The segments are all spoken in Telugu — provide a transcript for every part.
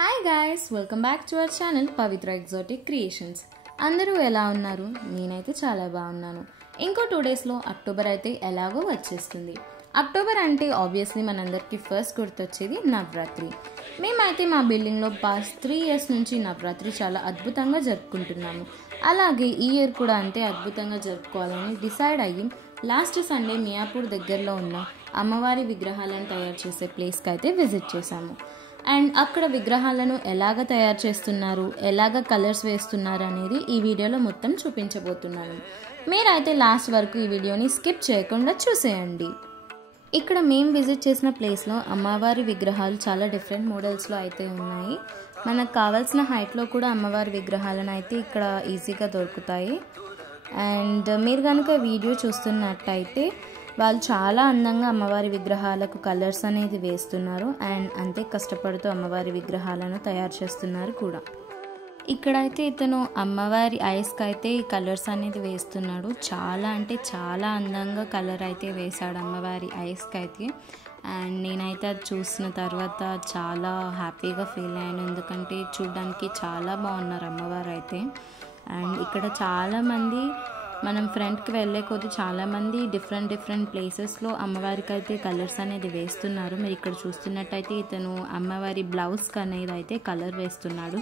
Hi guys, welcome back to our channel Pavitra exotic creations. అందరూ ఎలా ఉన్నారు? నేనైతే చాలా బాగున్నాను. ఇంకో 2 డేస్లో అక్టోబర్ అయితే ఎలాగో వచ్చేస్తుంది. అక్టోబర్ అంటే ఆబ్వియస్లీ మనందరికీ ఫస్ట్ గుర్తొచ్చేది నవరాత్రి. మేమైతే మా బిల్డింగ్లో పాస్ట్ 3 ఇయర్స్ నుంచి నవరాత్రి చాలా అద్భుతంగా జరుపుకుంటున్నాము. అలాగే ఈ ఇయర్ కూడా అంతే అద్భుతంగా జరుపుకోవాలని డిసైడ్ అయ్యి లాస్ట్ సండే మియాపూర్ దగ్గరలో ఉన్న అమ్మవారి విగ్రహాలను తయారు చేసే ప్లేస్కి అయితే విజిట్ చేశాము. అండ్ అక్కడ విగ్రహాలను ఎలాగ తయారు చేస్తున్నారు, ఎలాగ కలర్స్ వేస్తున్నారు అనేది ఈ వీడియోలో మొత్తం చూపించబోతున్నాను. మీరైతే లాస్ట్ వరకు ఈ వీడియోని స్కిప్ చేయకుండా చూసేయండి. ఇక్కడ మేము విజిట్ చేసిన ప్లేస్లో అమ్మవారి విగ్రహాలు చాలా డిఫరెంట్ మోడల్స్లో అయితే ఉన్నాయి. మనకు కావాల్సిన హైట్లో కూడా అమ్మవారి విగ్రహాలను అయితే ఇక్కడ ఈజీగా దొరుకుతాయి. అండ్ మీరు కనుక వీడియో చూస్తున్నట్టయితే వాళ్ళు చాలా అందంగా అమ్మవారి విగ్రహాలకు కలర్స్ అనేది వేస్తున్నారు. అండ్ అంతే కష్టపడుతూ అమ్మవారి విగ్రహాలను తయారు చేస్తున్నారు కూడా. ఇక్కడైతే ఇతను అమ్మవారి ఐస్కి అయితే ఈ కలర్స్ అనేది వేస్తున్నాడు. చాలా అంటే చాలా అందంగా కలర్ అయితే వేశాడు అమ్మవారి ఐస్కి అయితే. అండ్ నేనైతే అది చూసిన తర్వాత చాలా హ్యాపీగా ఫీల్ అయ్యాను, ఎందుకంటే చూడడానికి చాలా బాగున్నారు అమ్మవారు అయితే. అండ్ ఇక్కడ చాలామంది మనం ఫ్రంట్కి వెళ్ళే కొద్దీ చాలామంది డిఫరెంట్ ప్లేసెస్లో అమ్మవారికి అయితే కలర్స్ అనేది వేస్తున్నారు. మీరు ఇక్కడ చూస్తున్నట్టయితే ఇతను అమ్మవారి బ్లౌజ్కి అనేది అయితే కలర్ వేస్తున్నాడు.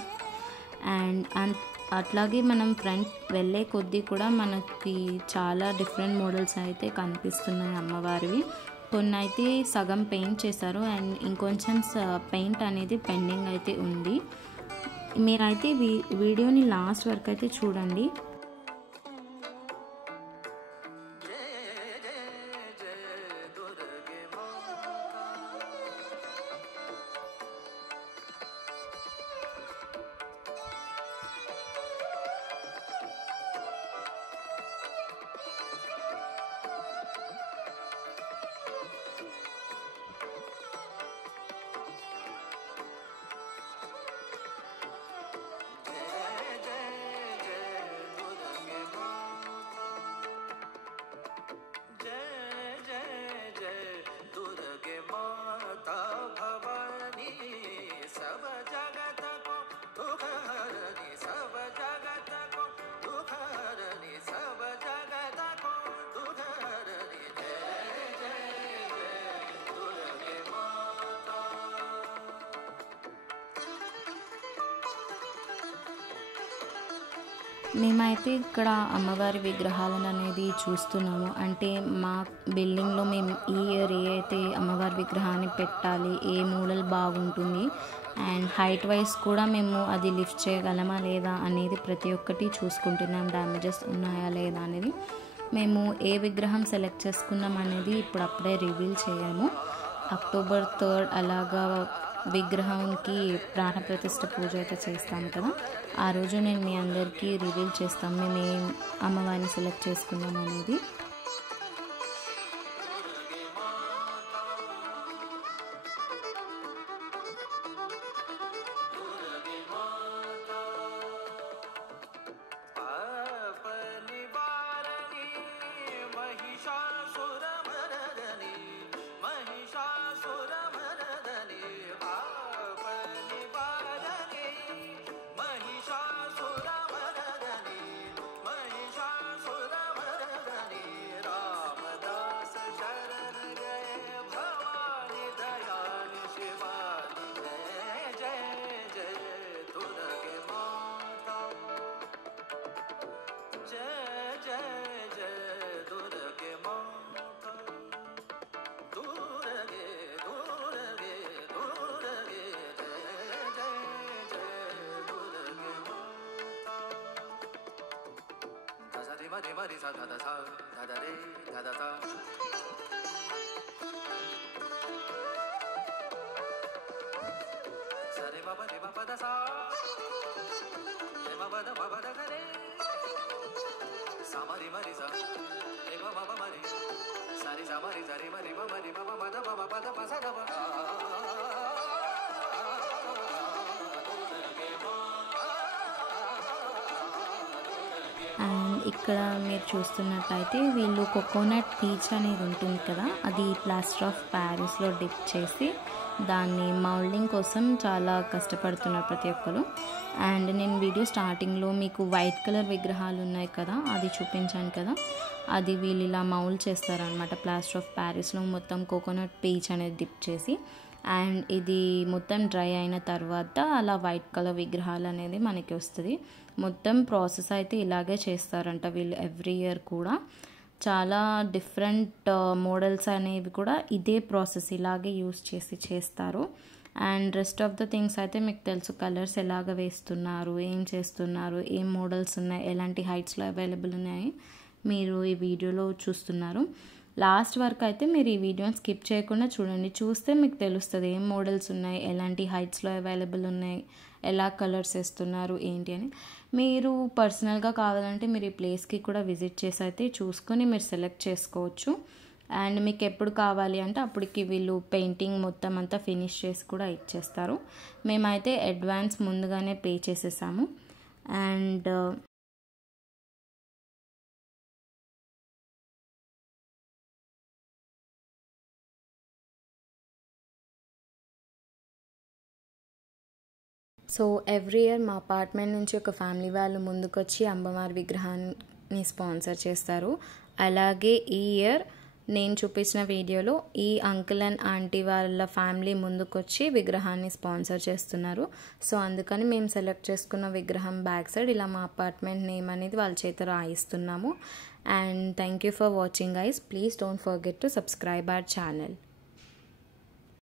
అండ్ అట్లాగే మనం ఫ్రంట్ వెళ్ళే కొద్దీ కూడా మనకి చాలా డిఫరెంట్ మోడల్స్ అయితే కనిపిస్తున్నాయి అమ్మవారివి. కొన్ని అయితే సగం పెయింట్ చేశారు అండ్ ఇంకొంచెం పెయింట్ అనేది పెండింగ్ అయితే ఉంది. మీరైతే వీడియోని లాస్ట్ వరకు అయితే చూడండి. మేమైతే ఇక్కడ అమ్మవారి విగ్రహాలను అనేది చూస్తున్నాము. అంటే మా బిల్డింగ్లో మేము ఈ ఇయర్ ఏ అయితే అమ్మవారి విగ్రహాన్ని పెట్టాలి, ఏ మోడల్ బాగుంటుంది అండ్ హైట్ వైజ్ కూడా మేము అది లిఫ్ట్ చేయగలమా లేదా అనేది ప్రతి ఒక్కటి చూసుకుంటున్నాం. డ్యామేజెస్ ఉన్నాయా లేదా అనేది. మేము ఏ విగ్రహం సెలెక్ట్ చేసుకున్నాం అనేది ఇప్పుడు అప్పుడే రివీల్ చేయము. అక్టోబర్ 3 అలాగా విగ్రహానికి ప్రాణప్రతిష్ఠ పూజ అయితే చేస్తాం కదా, ఆ రోజు నేను మీ అందరికీ రివీల్ చేస్తాం మేము ఏం అమ్మవారిని సెలెక్ట్ చేసుకున్నాం అనేది. Mari sa da da sa da da re da da sa sa re ba da sa re ba da ga re sa mari sa re ba mari sa re sa mari ba ma da pa sa da ba. And ఇక్కడ మీరు చూస్తున్నట్టయితే వీళ్ళు కోకోనట్ పీచ్ అనేది ఉంటుంది కదా, అది ప్లాస్టర్ ఆఫ్ ప్యారిస్లో డిప్ చేసి దాన్ని మౌల్డింగ్ కోసం చాలా కష్టపడుతున్నారు ప్రతి ఒక్కరు. అండ్ నేను వీడియో స్టార్టింగ్లో మీకు వైట్ కలర్ విగ్రహాలు ఉన్నాయి కదా, అది చూపించాను కదా, అది వీళ్ళు ఇలా మౌల్డ్ చేస్తారనమాట ప్లాస్టర్ ఆఫ్ ప్యారిస్లో మొత్తం కోకోనట్ పీచ్ అనేది డిప్ చేసి. అండ్ ఇది మొత్తం డ్రై అయిన తర్వాత అలా వైట్ కలర్ విగ్రహాలు అనేది మనకి వస్తుంది. మొత్తం ప్రాసెస్ అయితే ఇలాగే చేస్తారంట వీళ్ళు ఎవ్రీ ఇయర్ కూడా. చాలా డిఫరెంట్ మోడల్స్ అనేవి కూడా ఇదే ప్రాసెస్ ఇలాగే యూస్ చేసి చేస్తారు. And rest of the things అయితే మీకు తెలుసు, కలర్స్ ఎలాగ వేస్తున్నారు, ఏం చేస్తున్నారు, ఏం మోడల్స్ ఉన్నాయి, ఎలాంటి హైట్స్లో అవైలబుల్ ఉన్నాయి మీరు ఈ వీడియోలో చూస్తున్నారు. లాస్ట్ వరకు అయితే మీరు ఈ వీడియోని స్కిప్ చేయకుండా చూడండి. చూస్తే మీకు తెలుస్తుంది ఏం మోడల్స్ ఉన్నాయి, ఎలాంటి హైట్స్లో అవైలబుల్ ఉన్నాయి, ఎలా కలర్స్ వేస్తున్నారు ఏంటి అని. మీరు పర్సనల్గా కావాలంటే మీరు ఈ ప్లేస్కి కూడా విజిట్ చేసి అయితే చూసుకొని మీరు సెలెక్ట్ చేసుకోవచ్చు. అండ్ మీకు ఎప్పుడు కావాలి అంటే అప్పటికి వీళ్ళు పెయింటింగ్ మొత్తం అంతా ఫినిష్ చేసి కూడా ఇచ్చేస్తారు. మేమైతే అడ్వాన్స్ ముందుగానే పే చేసేసాము. అండ్ సో ఎవ్రీ ఇయర్ మా అపార్ట్మెంట్ నుంచి ఒక ఫ్యామిలీ వాళ్ళు ముందుకొచ్చి అమ్మవారి విగ్రహాన్ని స్పాన్సర్ చేస్తారు. అలాగే ఈ ఇయర్ నేను చూపించిన వీడియోలో ఈ అంకుల్ అండ్ ఆంటీ వాళ్ళ ఫ్యామిలీ ముందుకొచ్చి విగ్రహాన్ని స్పాన్సర్ చేస్తున్నారు. సో అందుకని మేము సెలెక్ట్ చేసుకున్న విగ్రహం బ్యాక్ సైడ్ ఇలా మా అపార్ట్మెంట్ నేమ్ అనేది వాళ్ళ చేత రాయిస్తున్నాము. And thank you for watching guys. Please don't forget to subscribe our channel.